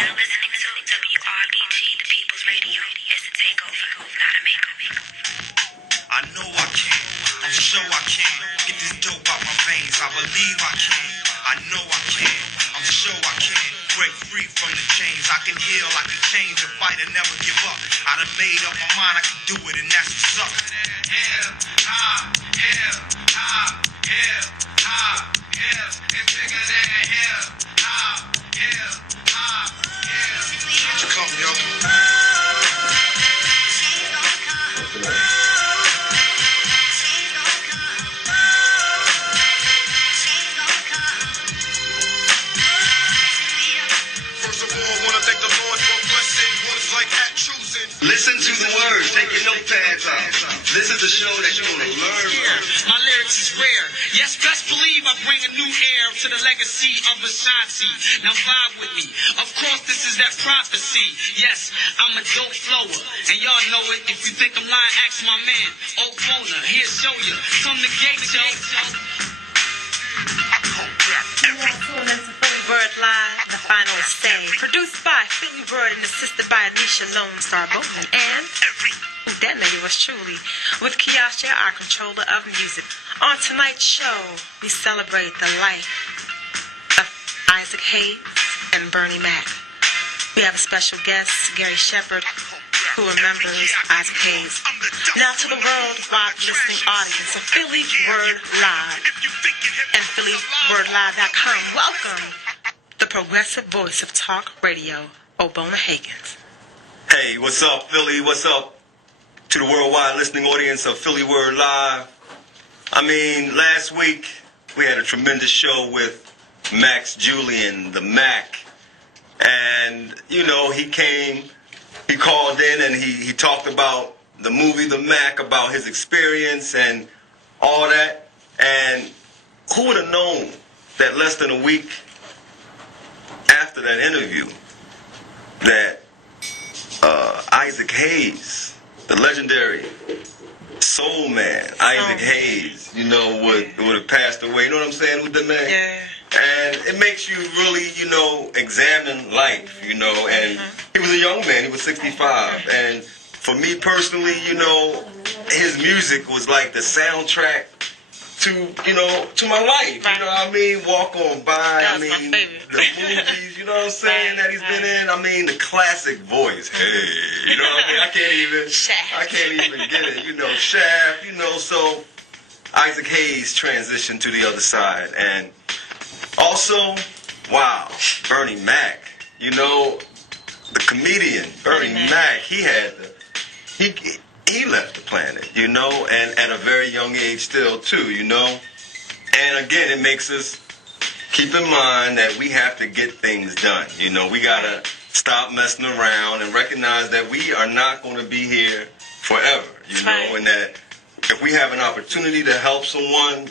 now listening to WRBG, the People's Radio. It's a takeover, not a makeover. I know I can, I'm sure I can. Get this dope out my veins, I believe I can. I know I can, I'm sure I can. Break free from the chains, I can heal, I can change. A fight and never give up. I done made up my mind, I can do it, and that's what's up. It's bigger than hell. Come, yo. Listen to the words. Take your notepads out. This is the show that you're going to learn from. My lyrics is rare. Yes, best believe I bring a new air to the legacy of Ashanti. Now vibe with me. Of course, this is that prophecy. Yes, I'm a dope flower. And y'all know it. If you think I'm lying, ask my man, Oak Mona. He'll show you. From the gate, yo. Word Live, the final say. Produced by Philly Word and assisted by Alicia Lone Star Bowman and who that lady was truly with Kiasha, our controller of music. On tonight's show, we celebrate the life of Isaac Hayes and Bernie Mac. We have a special guest, Gary Shepard, who remembers Isaac Hayes. Now to the worldwide listening audience of Philly Word Live and PhillyWordLive.com. Welcome, the progressive voice of talk radio, Obona Higgins. Hey, what's up, Philly? What's up to the worldwide listening audience of Philly Word Live? I mean, last week we had a tremendous show with Max Julian, the Mac. And, you know, he called in and he talked about the movie The Mac, about his experience and all that. And who would have known that less than a week after that interview that Isaac Hayes, the legendary soul man, Isaac Hayes, you know, would have passed away. You know what I'm saying with the man? Yeah. And it makes you really, you know, examine life, you know. And he was a young man. He was 65. And for me personally, you know, his music was like the soundtrack to, you know, to my life. You know what I mean? Walk On By. That was my favorite. The movies, you know what I'm saying, that he's been in. I mean, the classic voice. Hey, you know what I mean? I can't even get it. You know, Shaft, you know. So Isaac Hayes transitioned to the other side. And also, wow, Bernie Mac. You know, the comedian Bernie Mac. He left the planet, you know, and at a very young age still too, you know. And again, it makes us keep in mind that we have to get things done. You know, we gotta stop messing around and recognize that we are not going to be here forever, you know, and that if we have an opportunity to help someone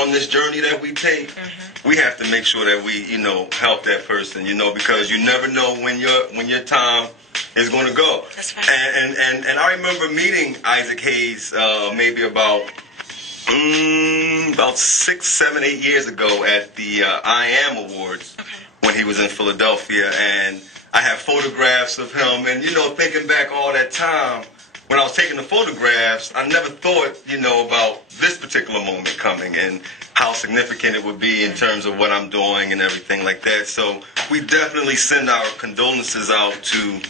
on this journey that we take, we have to make sure that we, you know, help that person, you know, because you never know when your time is going to go. That's right. And I remember meeting Isaac Hayes maybe about 6, 7, 8 years ago at the I Am Awards when he was in Philadelphia, and I have photographs of him. And you know, thinking back all that time when I was taking the photographs, I never thought, you know, about this particular moment coming and how significant it would be in terms of what I'm doing and everything like that. So we definitely send our condolences out to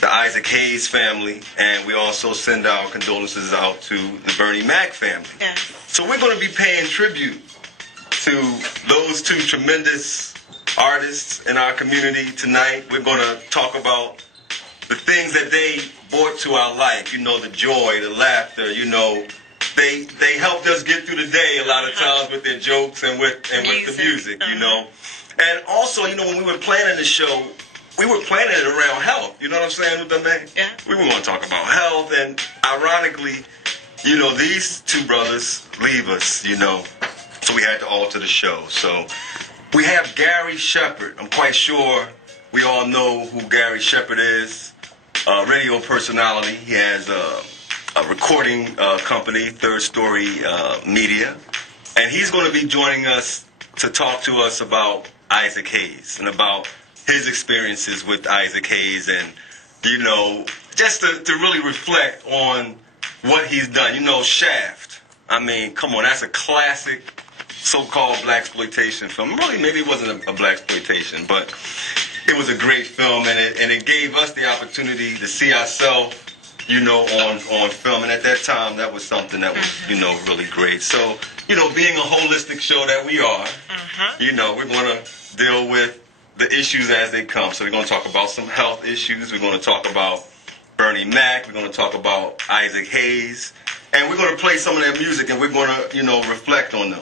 the Isaac Hayes family, and we also send our condolences out to the Bernie Mac family. Yeah. So we're going to be paying tribute to those two tremendous artists in our community tonight. We're going to talk about the things that they brought to our life, you know, the joy, the laughter, you know. They helped us get through the day a lot of times with their jokes and with the music, you know. And also, you know, when we were planning the show, we were planning it around health. You know what I'm saying with the man? Yeah. We were going to talk about health, and ironically, you know, these two brothers leave us, you know, so we had to alter the show. So we have Gary Shepard. I'm quite sure we all know who Gary Shepard is. Radio personality. He has a recording company, Third Story Media, and he's going to be joining us to talk to us about Isaac Hayes and about his experiences with Isaac Hayes, and just to really reflect on what he's done. Shaft. I mean, come on, that's a classic so-called blaxploitation film. Really, maybe it wasn't a blaxploitation, but it was a great film, and it gave us the opportunity to see ourselves, on film. And at that time, that was something that was, really great. So, being a holistic show that we are, we're going to deal with the issues as they come. So we're going to talk about some health issues. We're going to talk about Bernie Mac. We're going to talk about Isaac Hayes. And we're going to play some of their music, and we're going to, reflect on them.